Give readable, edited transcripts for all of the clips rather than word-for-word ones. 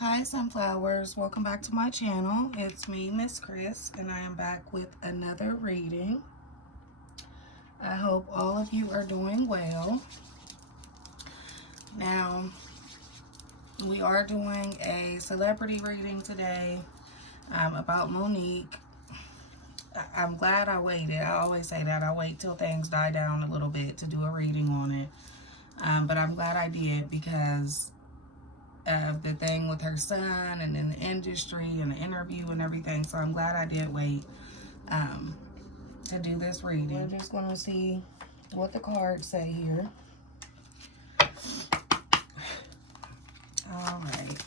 Hi Sunflowers, welcome back to my channel. It's me, Miss Chris, and I am back with another reading. I hope all of you are doing well. Now, we are doing a celebrity reading today about Monique. I'm glad I waited. I always say that. I wait till things die down a little bit to do a reading on it. But I'm glad I did because of the thing with her son and in the industry and the interview and everything. So I'm glad I did wait to do this reading. We're just going to see what the cards say here. All right.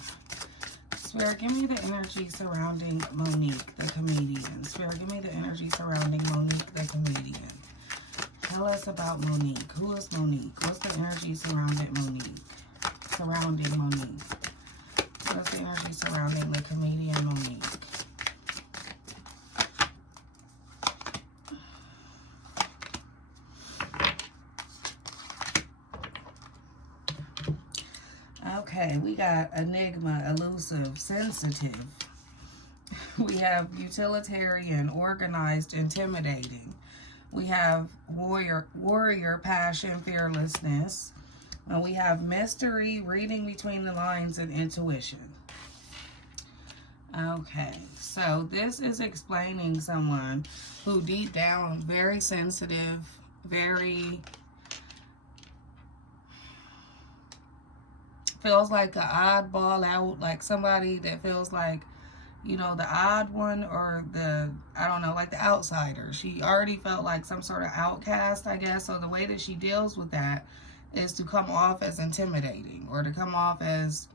Spirit, give me the energy surrounding Monique, the comedian. Spirit, give me the energy surrounding Monique, the comedian. Tell us about Monique. Who is Monique? What's the energy surrounding Monique? Surrounding Monique. What's the energy surrounding the comedian Monique? Okay, we got enigma, elusive, sensitive. We have utilitarian, organized, intimidating. We have warrior, passion, fearlessness. And we have mystery, reading between the lines, and intuition. Okay, so this is explaining someone who deep down, very sensitive, very feels like an oddball out, like somebody that feels like, you know, the odd one or the, I don't know, like the outsider. She already felt like some sort of outcast, I guess. So the way that she deals with that is to come off as intimidating or to come off as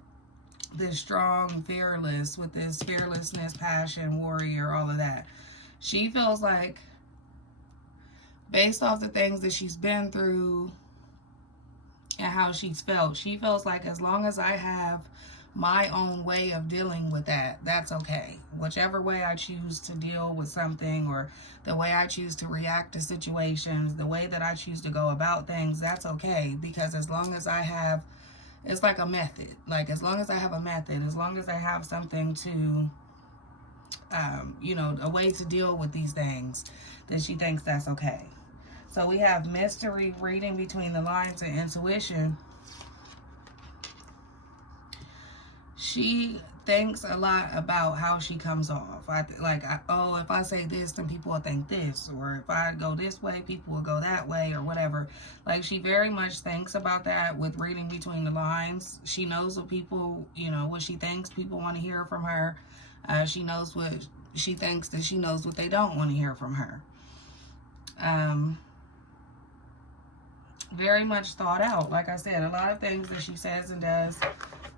this strong, fearless, with this fearlessness, passion, warrior, all of that. She feels like, based off the things that she's been through and how she's felt, she feels like as long as I have my own way of dealing with that, that's okay. Whichever way I choose to deal with something, or the way I choose to react to situations, the way that I choose to go about things, that's okay. Because as long as I have, it's like a method. Like as long as I have a method, as long as I have something to, you know, a way to deal with these things, then she thinks that's okay. So we have mystery, reading between the lines, and intuition. She thinks a lot about how she comes off. Oh, if I say this, then people will think this. Or if I go this way, people will go that way, or whatever. Like, she very much thinks about that with reading between the lines. She knows what people, you know, what she thinks people want to hear from her. She knows what she thinks that she knows what they don't want to hear from her. Very much thought out. Like I said, a lot of things that she says and does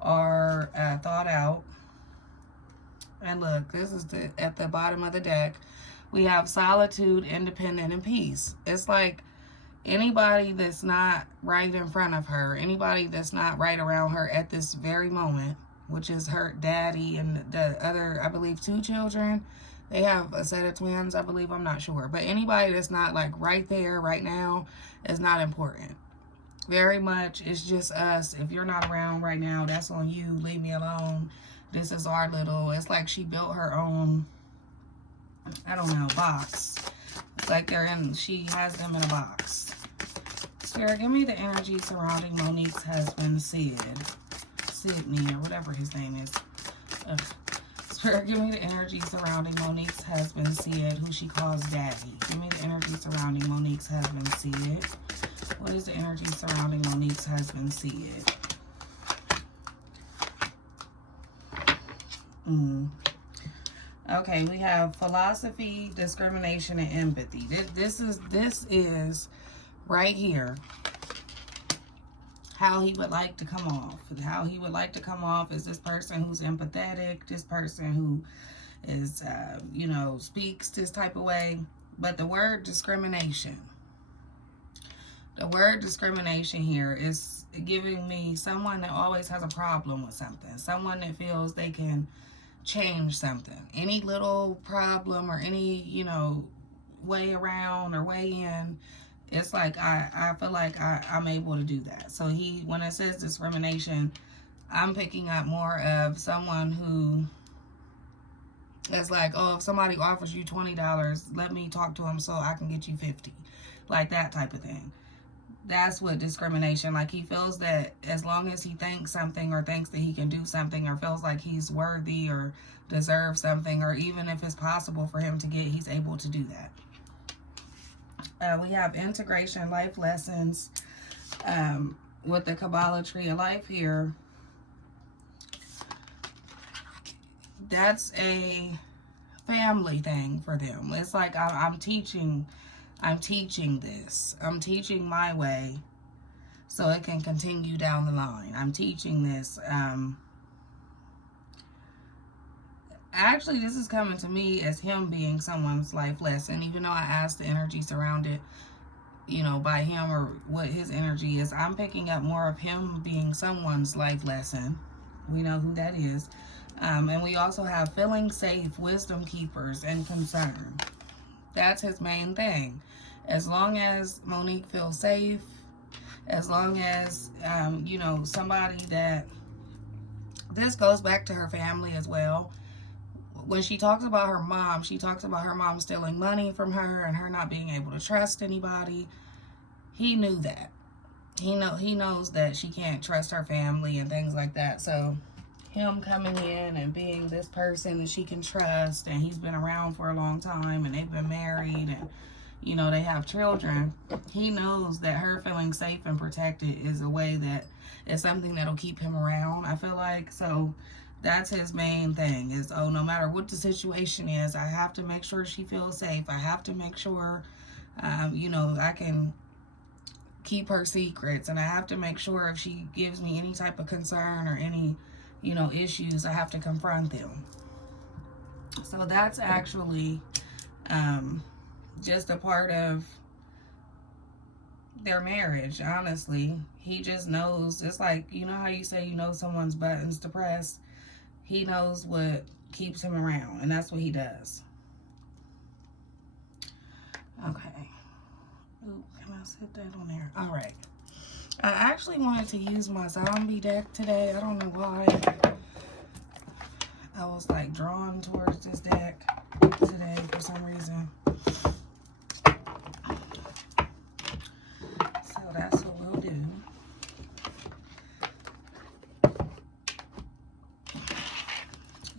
are thought out. And look, this is at the bottom of the deck. We have solitude, independent, and peace. It's like anybody that's not right in front of her, anybody that's not right around her at this very moment, which is her daddy and the other, I believe, 2 children. They have a set of twins, I believe. I'm not sure. But anybody that's not like right there, right now, is not important. Very much, it's just us. If you're not around right now, that's on you. Leave me alone. This is our little, it's like she built her own, I don't know, box. It's like she has them in a box. Spirit, give me the energy surrounding Monique's husband, Sydney, or whatever his name is. Spirit, give me the energy surrounding Monique's husband, Sid, who she calls Daddy. Give me the energy surrounding Monique's husband, Sid. What is the energy surrounding Monique's husband, Sid? Okay, we have philosophy, discrimination, and empathy. This is right here how he would like to come off. How he would like to come off is this person who's empathetic, this person who is, you know, speaks this type of way. But the word discrimination, here is giving me someone that always has a problem with something. Someone that feels they can change something. Any little problem or any, you know, way around or way in, it's like I feel like I'm able to do that. So when it says discrimination, I'm picking up more of someone who is like, oh, if somebody offers you $20, let me talk to him so I can get you 50. Like that type of thing. That's what discrimination, like he feels that as long as he thinks something or thinks that he can do something or feels like he's worthy or deserves something, or even if it's possible for him to get, he's able to do that. We have integration, life lessons, with the Kabbalah Tree of Life here. That's a family thing for them. It's like I'm teaching this. I'm teaching my way so it can continue down the line. I'm teaching this. Actually, this is coming to me as him being someone's life lesson, even though I asked the energy surrounded, you know, by him or what his energy is. I'm picking up more of him being someone's life lesson. We know who that is. And we also have feeling safe, wisdom keepers, and concern. That's his main thing. As long as Monique feels safe, as long as, you know, somebody that, this goes back to her family as well. When she talks about her mom, she talks about her mom stealing money from her and her not being able to trust anybody. He knew that. He knows that she can't trust her family and things like that. So him coming in and being this person that she can trust, and he's been around for a long time and they've been married and, you know, they have children. He knows that her feeling safe and protected is a way that is something that'll keep him around, I feel like. So that's his main thing is, oh, no matter what the situation is, I have to make sure she feels safe. I have to make sure, you know, I can keep her secrets, and I have to make sure if she gives me any type of concern or any, you know, issues, I have to confront them. So that's actually just a part of their marriage, honestly. He just knows. It's like, you know how you say you know someone's buttons to press? He knows what keeps him around, and that's what he does. Okay. Ooh, can I set that on there? All right. I actually wanted to use my zombie deck today. I don't know why. I was like drawn towards this deck today for some reason. So that's what we'll do.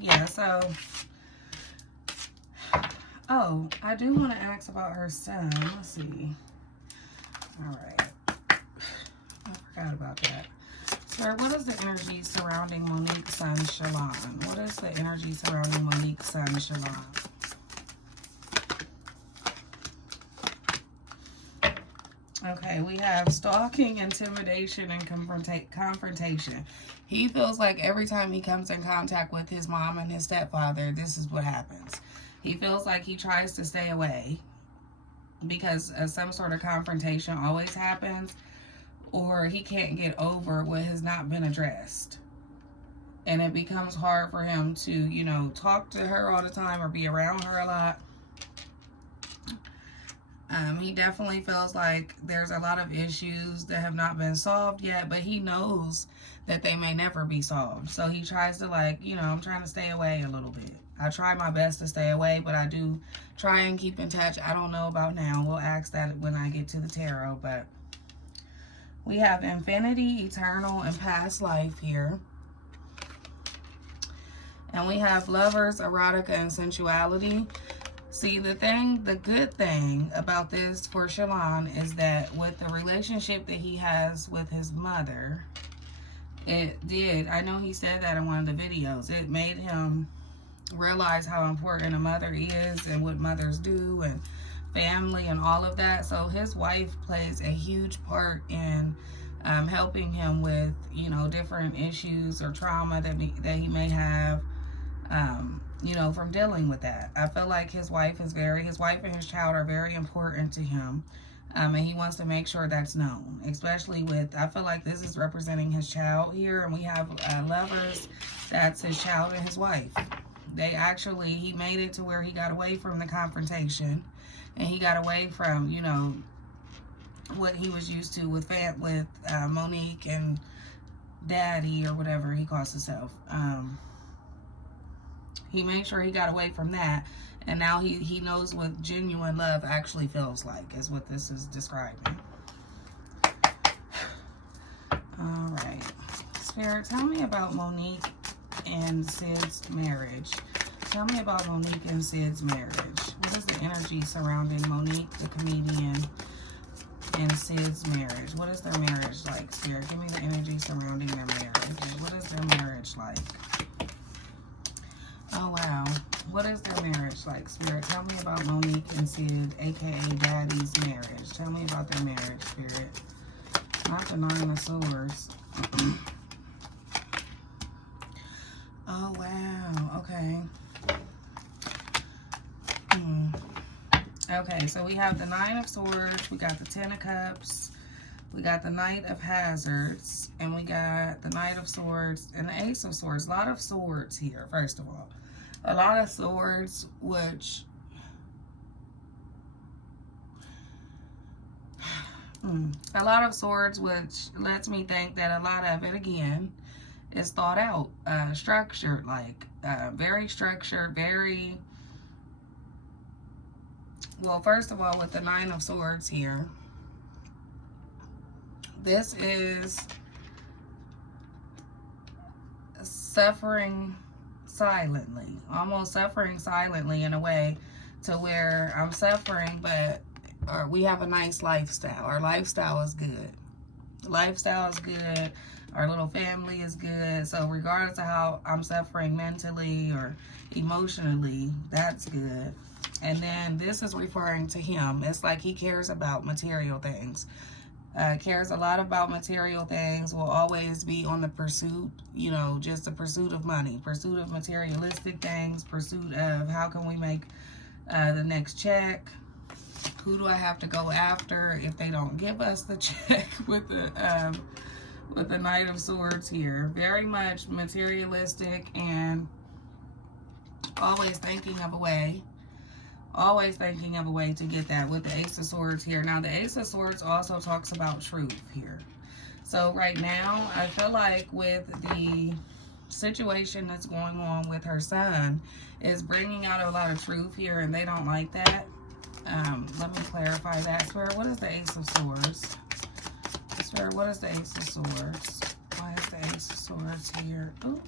Yeah, so, oh, I do want to ask about her son. Let's see. All right. I forgot about that. Sir, what is the energy surrounding Monique's son, Shalon? What is the energy surrounding Monique's son, Shalon? Okay, we have stalking, intimidation, and confrontation. He feels like every time he comes in contact with his mom and his stepfather, this is what happens. He feels like he tries to stay away because some sort of confrontation always happens, or he can't get over what has not been addressed. And it becomes hard for him to, you know, talk to her all the time or be around her a lot. He definitely feels like there's a lot of issues that have not been solved yet, but he knows that they may never be solved. So he tries to, like, you know, I'm trying to stay away a little bit. I try my best to stay away, but I do try and keep in touch. I don't know about now. We'll ask that when I get to the tarot, but we have infinity, eternal, and past life here. And we have lovers, erotica, and sensuality. See, the good thing about this for Shalon is that with the relationship that he has with his mother, I know he said that in one of the videos, it made him realize how important a mother is and what mothers do and family and all of that. So his wife plays a huge part in helping him with, you know, different issues or trauma that he may have, you know, from dealing with that. I feel like his wife and his child are very important to him. And he wants to make sure that's known, especially with, I feel like this is representing his child here. And we have lovers, that's his child and his wife. He made it to where he got away from the confrontation, and he got away from, you know, what he was used to with Monique and daddy or whatever he calls himself. He made sure he got away from that, and now he knows what genuine love actually feels like, is what this is describing. All right. Spirit, tell me about Monique and Sid's marriage. Tell me about Monique and Sid's marriage. What is the energy surrounding Monique, the comedian, and Sid's marriage? What is their marriage like, Spirit? Give me the energy surrounding their marriage. What is their marriage like? Oh, wow. What is their marriage like, Spirit? Tell me about Monique and Sid, a.k.a. Daddy's marriage. Tell me about their marriage, Spirit. Not the Nine of Swords. Oh, wow. Okay. Okay, so we have the Nine of Swords. We got the Ten of Cups. We got the Knight of Hazards. And we got the Knight of Swords and the Ace of Swords. A lot of swords here, first of all. A lot of swords, which... a lot of swords, which lets me think that a lot of it, again, is thought out, structured, like, very structured, very... Well, first of all, with the Nine of Swords here, this is suffering silently, almost suffering silently in a way to where I'm suffering, but we have a nice lifestyle. Our lifestyle is good. The lifestyle is good. Our little family is good. So regardless of how I'm suffering mentally or emotionally, that's good. And then this is referring to him. It's like he cares about material things. Cares a lot about material things, will always be on the pursuit, you know, just the pursuit of money, pursuit of materialistic things, pursuit of how can we make the next check, who do I have to go after if they don't give us the check, with the Knight of Swords here. Very much materialistic and always thinking of a way. Always thinking of a way to get that, with the Ace of Swords here. Now, the Ace of Swords also talks about truth here. So right now, I feel like with the situation that's going on with her son, is bringing out a lot of truth here, and they don't like that. Let me clarify that. Spirit, what is the Ace of Swords? Spirit, what is the Ace of Swords? Why is the Ace of Swords here? Ooh.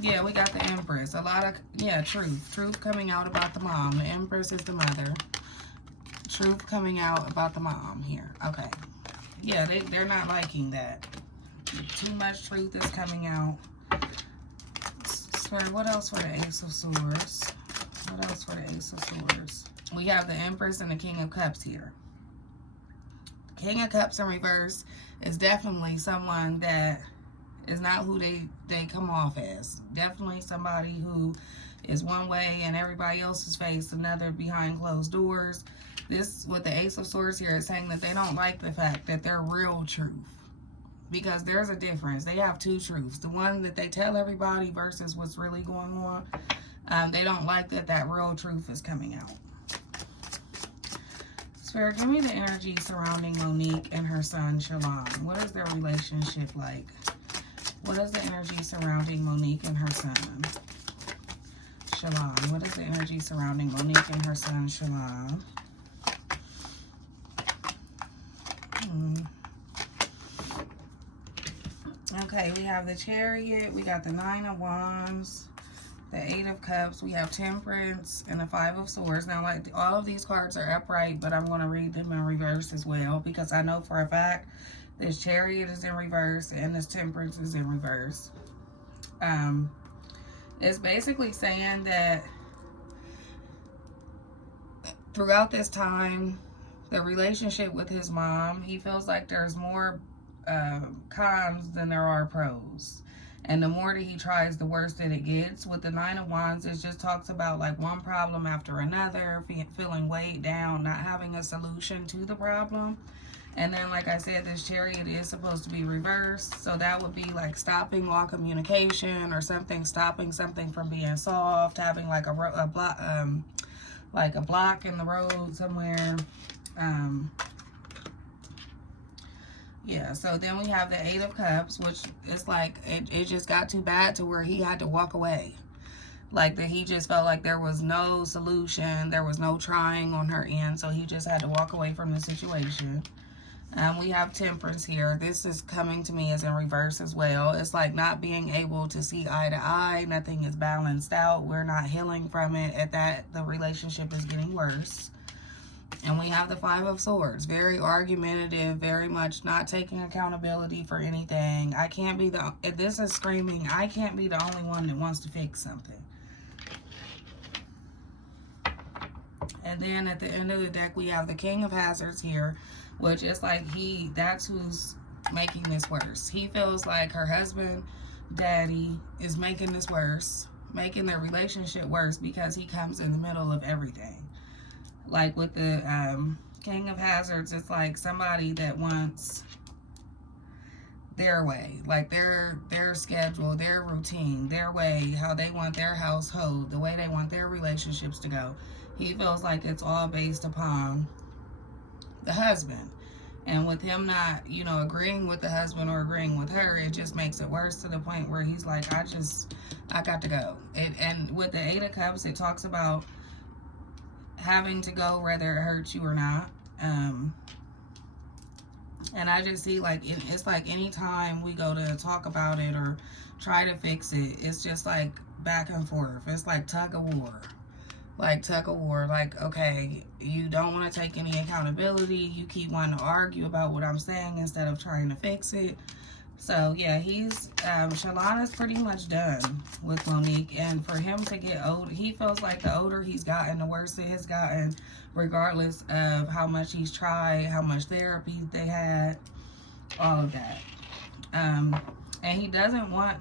Yeah, we got the Empress. A lot of, yeah, truth. Truth coming out about the mom. The Empress is the mother. Truth coming out about the mom here. Okay. Yeah, they're not liking that. Too much truth is coming out. Spirit, what else for the Ace of Swords? What else for the Ace of Swords? We have the Empress and the King of Cups here. King of Cups in reverse is definitely someone that is not who they come off as. Definitely somebody who is one way and everybody else's face another behind closed doors. This, with the Ace of Swords here, is saying that they don't like the fact that they're real truth. Because there's a difference. They have two truths. The one that they tell everybody versus what's really going on. They don't like that real truth is coming out. Spirit, give me the energy surrounding Monique and her son, Shalon. What is their relationship like? What is the energy surrounding Monique and her son? Shalon. What is the energy surrounding Monique and her son, Shalon? Okay, we have the Chariot. We got the Nine of Wands, the Eight of Cups. We have Temperance and the Five of Swords. Now, like, all of these cards are upright, but I'm going to read them in reverse as well, because I know for a fact this Chariot is in reverse and this Temperance is in reverse. It's basically saying that throughout this time, the relationship with his mom, he feels like there's more cons than there are pros. And the more that he tries, the worse that it gets. With the Nine of Wands, it just talks about like one problem after another, feeling weighed down, not having a solution to the problem. And then, like I said, this Chariot is supposed to be reversed. So that would be like stopping all communication or something, stopping something from being solved, having like a block in the road somewhere. Yeah, so then we have the Eight of Cups, which is like, it just got too bad to where he had to walk away. Like that he just felt like there was no solution, there was no trying on her end, so he just had to walk away from the situation. We have Temperance here. This is coming to me as in reverse as well. It's like not being able to see eye to eye. Nothing is balanced out. We're not healing from it. At that, the relationship is getting worse. And we have the Five of Swords. Very argumentative, very much not taking accountability for anything. I can't be the, this is screaming, I can't be the only one that wants to fix something. And then at the end of the deck, we have the King of Hazards here, which is like that's who's making this worse. He feels like her husband, daddy, is making this worse, making their relationship worse because he comes in the middle of everything. Like with the King of Hazards, it's like somebody that wants their way, like their schedule, their routine, their way, how they want their household, the way they want their relationships to go. He feels like it's all based upon the husband. And with him not, you know, agreeing with the husband or agreeing with her, it just makes it worse to the point where he's like, I got to go. And with the Eight of Cups, it talks about having to go whether it hurts you or not. And I just see like, it's like anytime we go to talk about it or try to fix it, it's just like back and forth. It's like tug of war. Like tug of war. Like, okay, you don't want to take any accountability. You keep wanting to argue about what I'm saying instead of trying to fix it. So yeah, Shalana's pretty much done with Monique, and for him to get older, he feels like the older he's gotten, the worse it has gotten, regardless of how much he's tried, how much therapy they had, all of that. And he doesn't want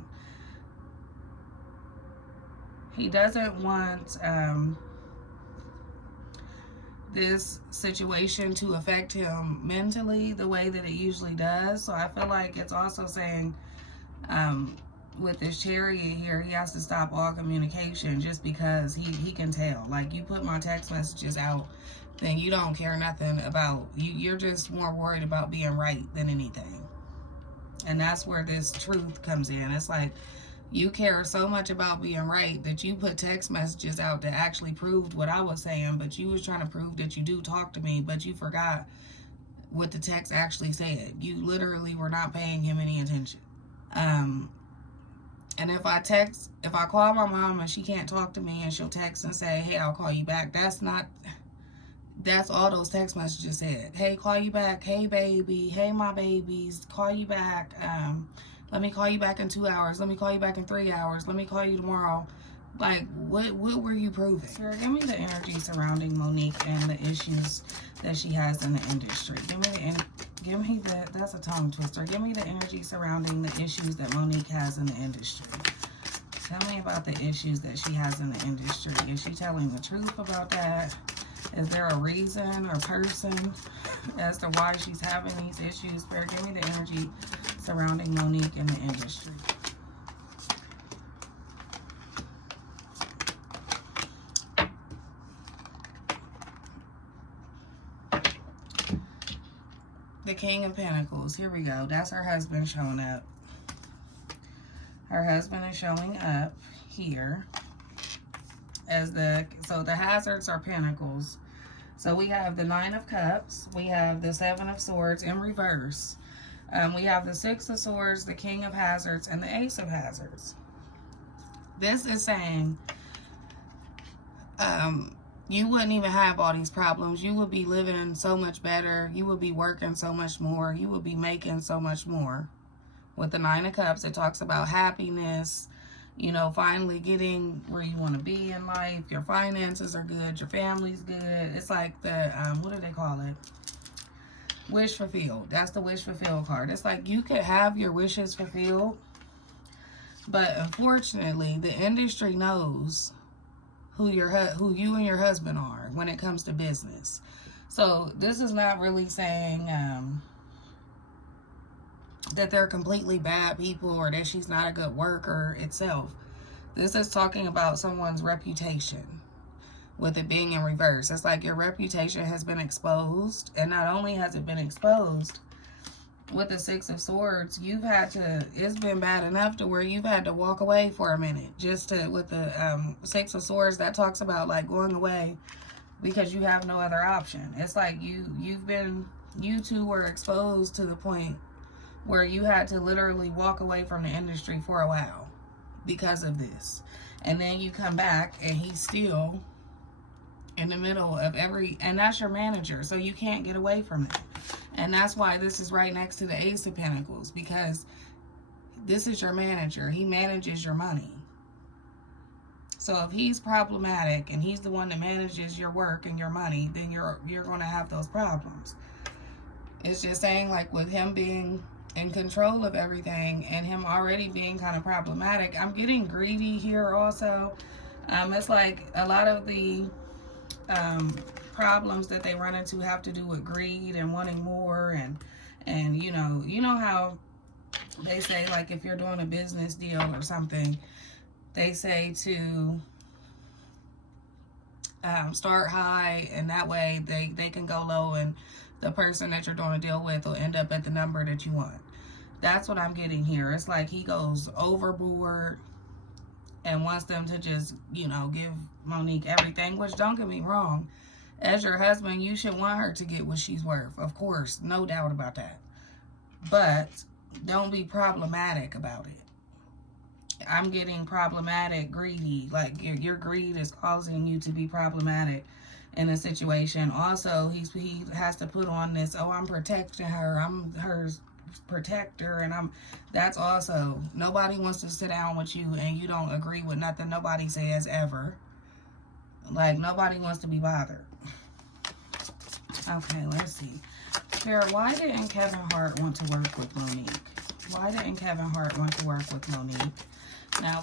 this situation to affect him mentally the way that it usually does. So I feel like it's also saying with this Chariot here, he has to stop all communication just because he can tell. Like, you put my text messages out, then you don't care nothing about you. You're just more worried about being right than anything. And that's where this truth comes in. It's like, you care so much about being right that you put text messages out that actually proved what I was saying, but you was trying to prove that you do talk to me, but you forgot what the text actually said. You literally were not paying him any attention. And if I call my mom and she can't talk to me and she'll text and say, hey, I'll call you back, that's all those text messages said. Hey, call you back. Hey, baby. Hey, my babies. Call you back. Let me call you back in 2 hours. Let me call you back in 3 hours. Let me call you tomorrow. Like, what were you proving? Sir, give me the energy surrounding Monique and the issues that she has in the industry. That's a tongue twister. Give me the energy surrounding the issues that Monique has in the industry. Tell me about the issues that she has in the industry. Is she telling the truth about that? Is there a reason or person as to why she's having these issues? Spirit, give me the energy surrounding Monique in the industry. The King of Pentacles. Here we go. That's her husband showing up. Her husband is showing up here. So the hazards are pentacles. So we have the Nine of Cups. We have the Seven of Swords in reverse. We have the Six of Swords, the King of Hazards, and the Ace of Hazards. This is saying you wouldn't even have all these problems. You would be living so much better. You would be working so much more. You would be making so much more. With the Nine of Cups, it talks about happiness, you know, finally getting where you want to be in life. Your finances are good. Your family's good. It's like the, what do they call it? Wish fulfilled. That's the wish fulfilled card. It's like you could have your wishes fulfilled, but unfortunately, the industry knows who you and your husband are when it comes to business. So this is not really saying that they're completely bad people or that she's not a good worker itself. This is talking about someone's reputation with it being in reverse. It's like your reputation has been exposed, and not only has it been exposed, with the Six of Swords, it's been bad enough to where you've had to walk away for a minute. With the Six of Swords, that talks about like going away because you have no other option. It's like you two were exposed to the point where you had to literally walk away from the industry for a while because of this. And then you come back and he's still in the middle of and that's your manager, so you can't get away from that. And that's why this is right next to the Ace of Pentacles, because this is your manager. He manages your money. So if he's problematic and he's the one that manages your work and your money, then you're going to have those problems. It's just saying, like, with him being in control of everything and him already being kind of problematic, I'm getting greedy here also. It's like a lot of the problems that they run into have to do with greed and wanting more, and you know how they say, like, if you're doing a business deal or something, they say to start high, and that way they can go low, and the person that you're doing a deal with will end up at the number that you want. That's what I'm getting here. It's like he goes overboard and wants them to just, give Monique everything, which, don't get me wrong, as your husband, you should want her to get what she's worth. Of course, no doubt about that. But don't be problematic about it. I'm getting problematic, greedy. Like, your greed is causing you to be problematic in a situation. Also, he has to put on this, I'm protecting her, I'm her protector, and that's also, nobody wants to sit down with you and you don't agree with nothing nobody says ever. Like, nobody wants to be bothered. Okay, let's see. Spirit, why didn't Kevin Hart want to work with Monique? Why didn't Kevin Hart want to work with Monique? Now,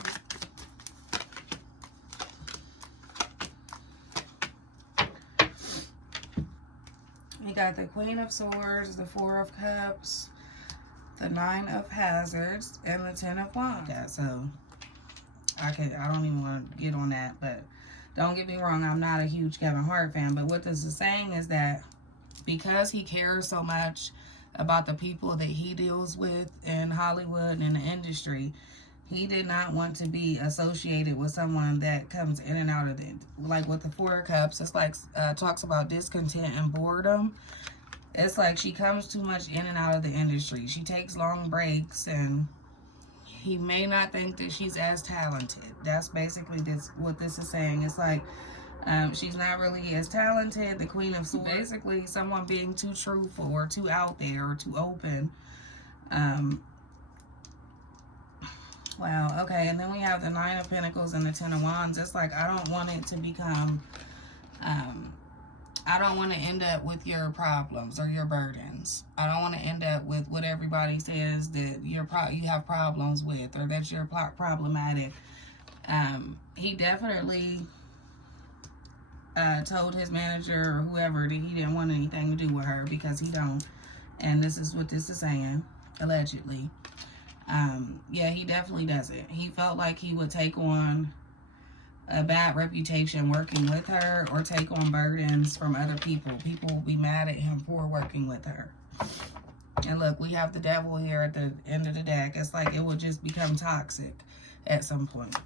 we got the Queen of Swords, the Four of Cups, the Nine of Hazards, and the Ten of Wands. Yeah, so I don't even want to get on that, but don't get me wrong, I'm not a huge Kevin Hart fan, but what this is saying is that because he cares so much about the people that he deals with in Hollywood and in the industry, he did not want to be associated with someone that comes in and out of it. Like with the Four of Cups, it's like talks about discontent and boredom. It's like she comes too much in and out of the industry. She takes long breaks, and he may not think that she's as talented. That's basically what this is saying. It's like she's not really as talented. The Queen of Swords, basically someone being too truthful or too out there or too open. Wow, okay, and then we have the Nine of Pentacles and the Ten of Wands. It's like, I don't want it to become, I don't want to end up with your problems or your burdens. I don't want to end up with what everybody says that you have problems with, or that you're problematic. He definitely told his manager or whoever that he didn't want anything to do with her, because he don't. And this is what this is saying, allegedly. Yeah, he definitely doesn't. He felt like he would take on a bad reputation working with her, or take on burdens from other people. People will be mad at him for working with her. And look, we have the Devil here at the end of the deck. It's like it will just become toxic at some point.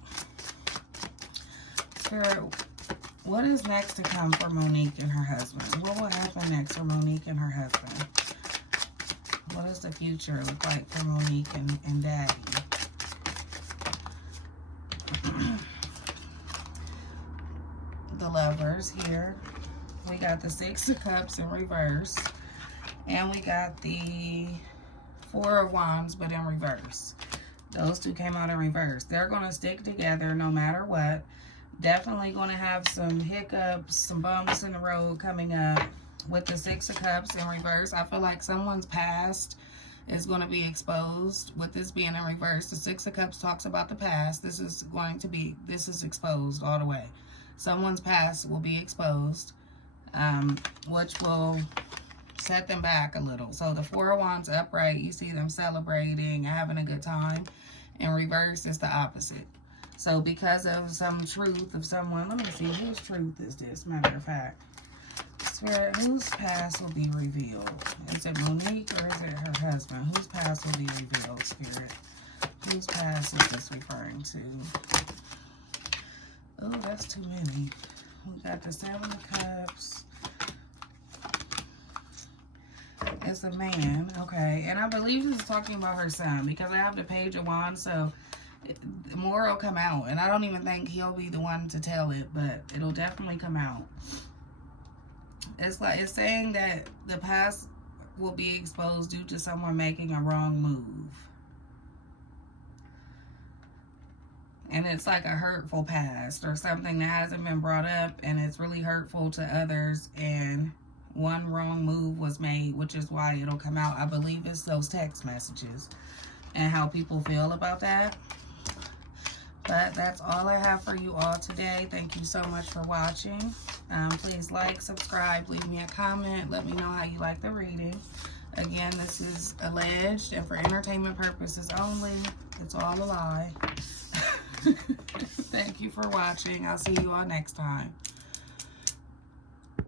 Spirit, what is next to come for Monique and her husband? What will happen next for Monique and her husband? What does the future look like for Monique and Daddy? The Lovers here. We got the Six of Cups in reverse. And we got the Four of Wands, but in reverse. Those two came out in reverse. They're going to stick together no matter what. Definitely going to have some hiccups, some bumps in the road coming up. With the Six of Cups in reverse, I feel like someone's past is going to be exposed. With this being in reverse, the Six of Cups talks about the past. This is exposed all the way. Someone's past will be exposed, which will set them back a little. So the Four of Wands upright, you see them celebrating, having a good time. In reverse, it's the opposite. So because of some truth of someone, let me see, whose truth is this, matter of fact? Spirit, whose past will be revealed? Is it Monique or is it her husband? Whose past will be revealed, Spirit? Whose past is this referring to? Oh, that's too many. We got the 7 of Cups. It's a man, okay. And I believe this is talking about her son because I have the Page of Wands, so more will come out. And I don't even think he'll be the one to tell it, but it'll definitely come out. It's like it's saying that the past will be exposed due to someone making a wrong move. And it's like a hurtful past or something that hasn't been brought up and it's really hurtful to others, and one wrong move was made, which is why it'll come out. I believe it's those text messages and how people feel about that. But that's all I have for you all today. Thank you so much for watching. Please like, subscribe, leave me a comment. Let me know how you like the reading. Again, this is alleged and for entertainment purposes only. It's all a lie. Thank you for watching. I'll see you all next time.